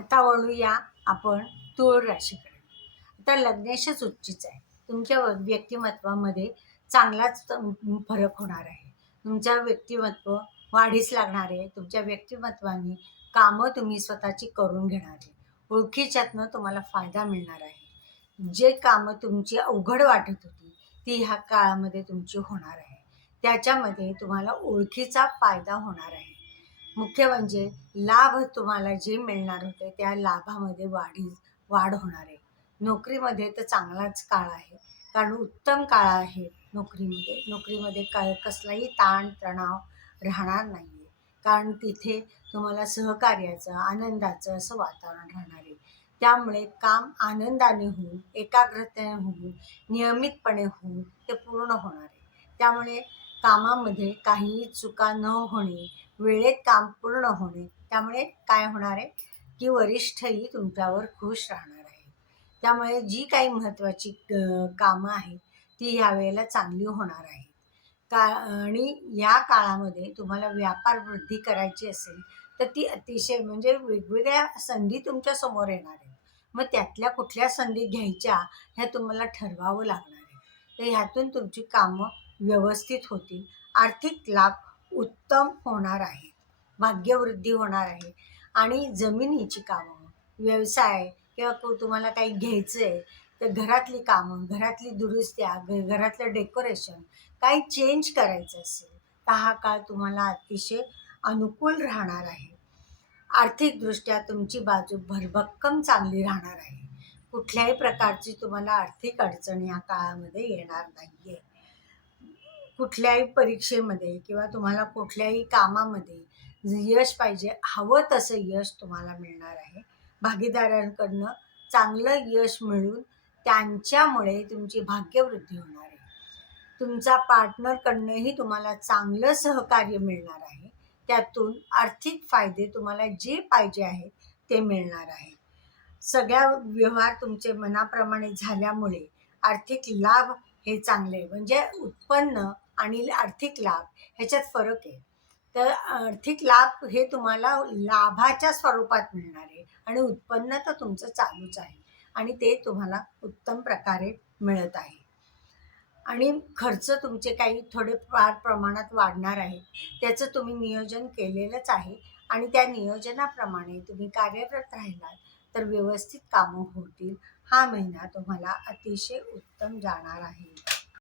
आता वळूया आपण तूळ राशीकडे. आता लग्नेशच उच्चच आहे. तुमच्या व्यक्तिमत्वामध्ये चांगलाच फरक होणार आहे. तुमचं व्यक्तिमत्व वाढीस लागणार आहे. तुमच्या व्यक्तिमत्वाने कामं तुम्ही स्वतःची करून घेणार आहे. ओळखीच्यातनं तुम्हाला फायदा मिळणार आहे. जे कामं तुमची अवघड वाटत होती ती ह्या काळामध्ये तुमची होणार आहे. त्याच्यामध्ये तुम्हाला ओळखीचा फायदा होणार आहे. मुख्य म्हणजे लाभ तुम्हाला जे मिळणार होते त्या लाभामध्ये वाढ होणार आहे. नोकरीमध्ये तर चांगलाच काळ आहे, कारण उत्तम काळ आहे. नोकरीमध्ये कसलाही ताण तणाव राहणार नाही आहे, कारण तिथे तुम्हाला सहकार्याचं आनंदाचं असं वातावरण राहणार आहे. त्यामुळे काम आनंदाने होऊन एकाग्रतेने होऊन नियमितपणे होऊन ते पूर्ण होणार आहे. त्यामुळे कामामध्ये काहीही चुका न होणे, वेळेत काम पूर्ण होणे, त्यामुळे काय होणार आहे की वरिष्ठही तुमच्यावर खुश राहणार आहे. त्यामुळे जी काही महत्त्वाची कामं आहेत ती ह्यावेळेला चांगली होणार आहेत. आणि या काळामध्ये तुम्हाला व्यापार वृद्धी करायची असेल तर ती अतिशय म्हणजे वेगवेगळ्या संधी तुमच्या समोर येणार आहेत. मग त्यातल्या कुठल्या संधी घ्यायच्या ह्या तुम्हाला ठरवावं लागणार आहे. तर ह्यातून तुमची कामं व्यवस्थित होतील. आर्थिक लाभ उत्तम होणार आहे. भाग्यवृद्धी होणार आहे. आणि जमिनीची कामं, व्यवसाय किंवा तुम्हाला काही घ्यायचं आहे तर घरातली कामं, घरातली दुरुस्त्या, घरातलं डेकोरेशन काही चेंज करायचं असेल तर हा काळ तुम्हाला अतिशय अनुकूल राहणार आहे. आर्थिकदृष्ट्या तुमची बाजू भरभक्कम चांगली राहणार आहे. कुठल्याही प्रकारची तुम्हाला आर्थिक अडचण या काळामध्ये येणार नाही आहे. कुठल्याही परीक्षेमध्ये किंवा तुम्हाला कुठल्याही कामामध्ये यश पाहिजे हवं तसं यश तुम्हाला मिळणार आहे. भागीदारांकडनं चांगलं यश मिळून त्यांच्यामुळे तुमची भाग्यवृद्धी होणार आहे. तुमचा पार्टनरकडनंही तुम्हाला चांगलं सहकार्य मिळणार आहे. त्यातून आर्थिक फायदे तुम्हाला जे पाहिजे आहेत ते मिळणार आहे. सगळ्या व्यवहार तुमचे मनाप्रमाणे झाल्यामुळे आर्थिक लाभ हे चांगले, म्हणजे उत्पन्न आणि आर्थिक लाभ ह्याच्यात फरक आहे. तर आर्थिक लाभ हे तुम्हाला लाभाच्या स्वरूपात मिळणार आहे आणि उत्पन्न तर तुमचं चालूच आहे आणि ते तुम्हाला उत्तम प्रकारे मिळत आहे. आणि खर्च तुमचे काही थोडेफार प्रमाणात वाढणार आहेत. त्याचं तुम्ही नियोजन केलेलंच आहे आणि त्या नियोजनाप्रमाणे तुम्ही कार्यरत राहिलात तर व्यवस्थित कामं होतील. हा महिना तुम्हाला अतिशय उत्तम जाणार आहे.